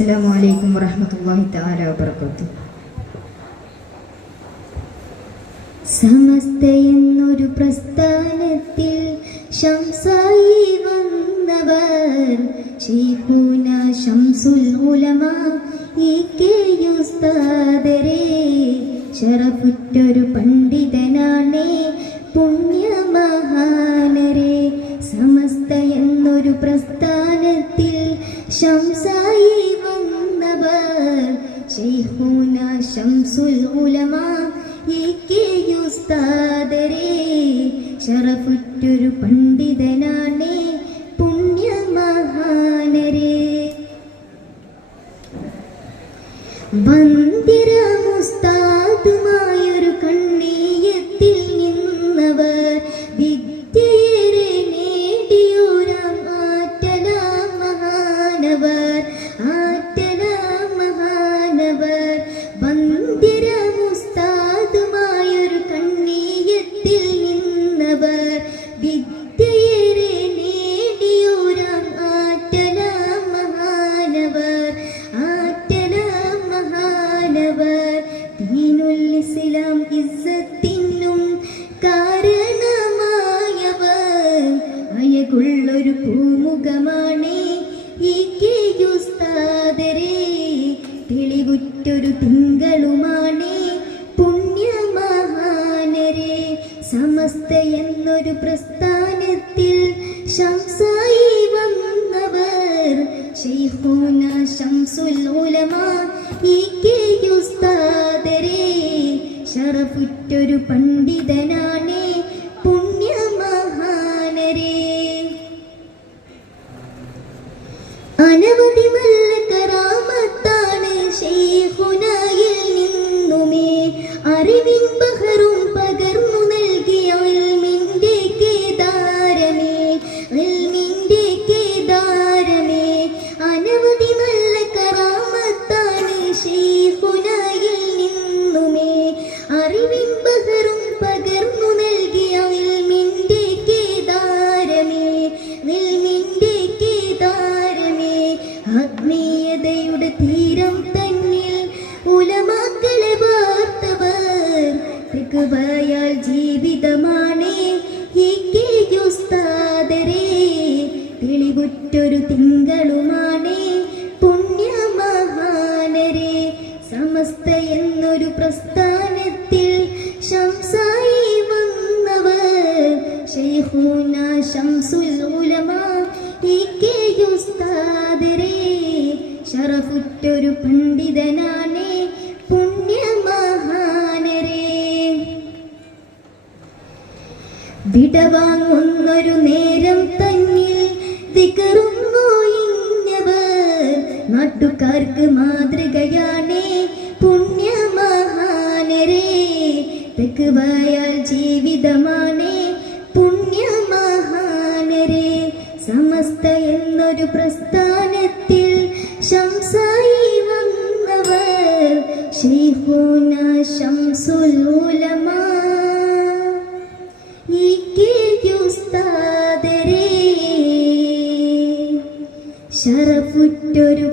അസ്സലാമു അലൈക്കും വറഹ്മത്തുള്ളാഹി തആല വബറകാതുഹു. സമസ്ത എന്നൊരു പ്രസ്ഥാനത്തിൽ ശംസായി വന്നവർ ശൈഖുന ശംസുൽ ഉലമ ഇ.കെ. ഉസ്താദരെ. ശറഫുറ്റൊരു പണ്ഡിതനാണേ പുണ്യമഹാനരെ. സമസ്ത എന്നൊരു പ്രസ്ഥാനത്തിൽ ശംസായി വന്നവർ ശൈഖുന ശംസുൽ ഉലമ ഇ.കെ. ഉസ്താദരെ. ശറഫുറ്റൊരു പണ്ഡിതനാണേ പുണ്യമഹാനരെ. വന്ദിരമുസ്താദുമായൊരു കണ്ണീയത്തിൽ നിന്നവർ വിദ്യയേറെ നേടിയോരാം ആറ്റലാം മഹാനവർ. വന്ദിരമുസ്താദുമായൊരു കണ്ണീയത്തിൽ നിന്നവർ വിദ്യയേറെ നേടിയോരാം ആറ്റലാം മഹാനവർ. ദീനുൽ ഇസ്ലാം ഇസ്സത്തിനും കാരണമായവർ. അയകുള്ളൊരു പൂമുഖമാണേ ഇ.കെ. ഉസ്താദരെ. തെളിവുറ്റൊരു തിങ്കളുമാണേ പുണ്യമഹാനരെ. സമസ്ത എന്നൊരു പ്രസ്ഥാനത്തിൽ ശംസായി വന്നവർ ശൈഖുന ശംസുൽ ഉലമ ഇ.കെ. ഉസ്താദരെ. ശറഫുറ്റൊരു പണ്ഡിതനാണേ പുണ്യമഹാനരെ. അനവധി നല്ല കറാമത്താണ് ശൈഖുനായിൽ നിന്നുമേ. അറിവിൻ ബഹറും പകർന്നു നൽകിയ ഇൽമിന്റെ കേദാരമേ. അനവധി നല്ല കറാമത്താണ് ശൈഖുനായിൽ നിന്നുമേ. അറിവിൻ ബഹറും പകർന്നു നൽകിയ ഇൽമിന്റെ കേദാരമേ. ആത്മീയതയുടെ തീരം തന്നിൽ ഉലമാക്കളെ വാർത്തവർ. തെക്കുവയാൽ ജീവിതമാണേ ഇ.കെ. ഉസ്താദരെ. തെളിവുറ്റൊരു തിങ്കളുമാണേ പുണ്യമഹാനരെ. സമസ്ത എന്നൊരു പ്രസ്ഥാനത്തിൽ ശംസായി വന്നവർ ശൈഖുന ശംസുൽ ഉലമ ഇ.കെ. ഉസ്താദരെ. ശറഫുറ്റൊരു പണ്ഡിതനാണേ പുണ്യമഹാനരെ. വിടവാങ്ങുന്നൊരു നേരം തന്നിൽ ദിക്റുന്നൊഴിഞ്ഞവർ. നാട്ടുകാർക്ക് മാതൃകയാണേ പുണ്യമഹാനരെ. തെക്കുവയാൽ ജീവിതമാണേ പുണ്യമഹാനരെ. സമസ്ത എന്നൊരു പ്രസ്ഥാനത്തിൽ ശംസായി വന്നവർ ശൈഖുന ശംസുൽ ഉലമ ഇ.കെ. ഉസ്താദരെ. ശറഫുറ്റൊരു